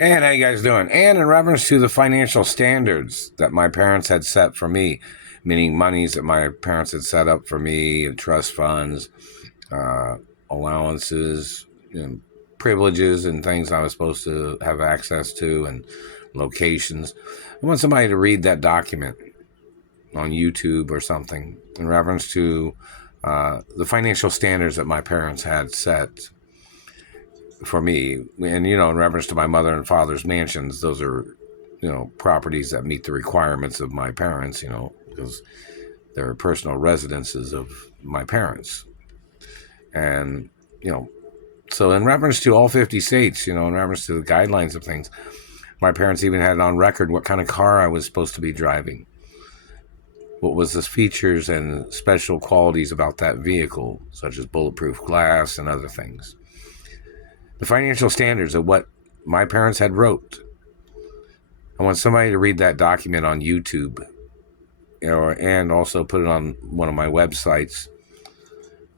And how you guys doing? And in reference to the financial standards that my parents had set for me, meaning monies that my parents had set up for me, trust funds, uh, allowances, privileges, and things I was supposed to have access to, and locations. I want somebody to read that document on YouTube or something in reference to the financial standards that my parents had set for me. And, in reference to my mother and father's mansions, those are, properties that meet the requirements of my parents, because they're personal residences of my parents. And, so in reference to all 50 states, in reference to the guidelines of things, my parents even had on record what kind of car I was supposed to be driving. What was the features and special qualities about that vehicle, such as bulletproof glass and other things. The financial standards of what my parents had wrote. I want somebody to read that document on YouTube, and also put it on one of my websites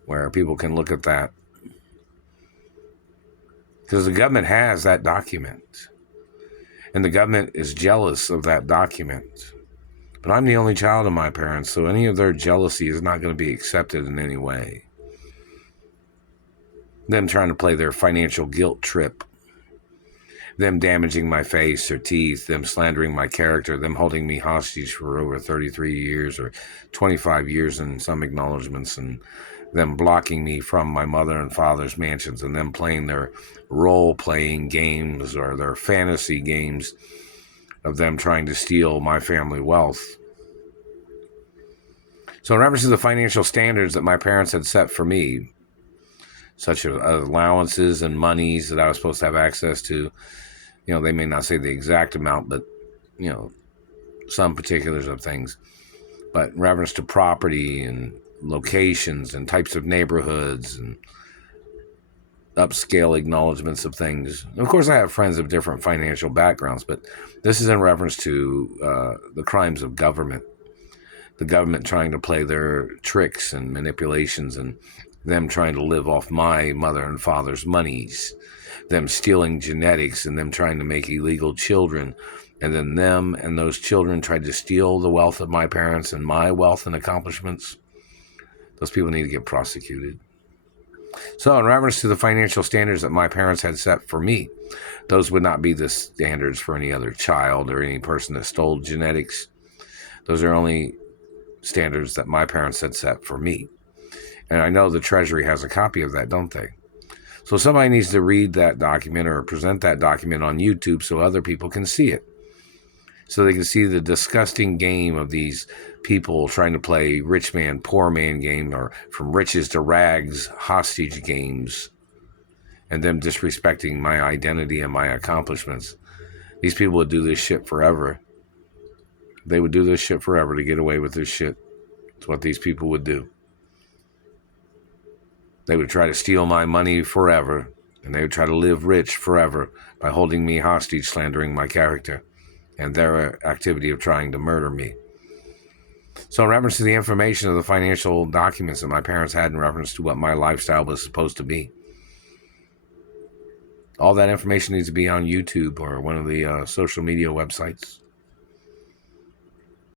where people can look at that. Because the government has that document. And the government is jealous of that document. But I'm the only child of my parents, so any of their jealousy is not going to be accepted in any way. Them trying to play their financial guilt trip. Them damaging my face or teeth, them slandering my character, them holding me hostage for over 33 years or 25 years in some acknowledgments, and them blocking me from my mother and father's mansions, and them playing their role-playing games or their fantasy games of them trying to steal my family wealth. So in reference to the financial standards that my parents had set for me, such as allowances and monies that I was supposed to have access to, they may not say the exact amount, but, some particulars of things. But in reference to property and locations and types of neighborhoods and upscale acknowledgments of things. Of course, I have friends of different financial backgrounds, but this is in reference to the crimes of government. The government trying to play their tricks and manipulations, and them trying to live off my mother and father's monies, them stealing genetics, and them trying to make illegal children, and then them and those children tried to steal the wealth of my parents and my wealth and accomplishments. Those people need to get prosecuted. So in reference to the financial standards that my parents had set for me, those would not be the standards for any other child or any person that stole genetics. Those are only standards that my parents had set for me. And I know the Treasury has a copy of that, don't they? So somebody needs to read that document or present that document on YouTube so other people can see it. So they can see the disgusting game of these people trying to play rich man, poor man game, or from riches to rags hostage games, and them disrespecting my identity and my accomplishments. These people would do this shit forever. They would do this shit forever to get away with this shit. It's what these people would do. They would try to steal my money forever, and they would try to live rich forever by holding me hostage, slandering my character, and their activity of trying to murder me. So in reference to the information of the financial documents that my parents had in reference to what my lifestyle was supposed to be, all that information needs to be on YouTube or one of the social media websites.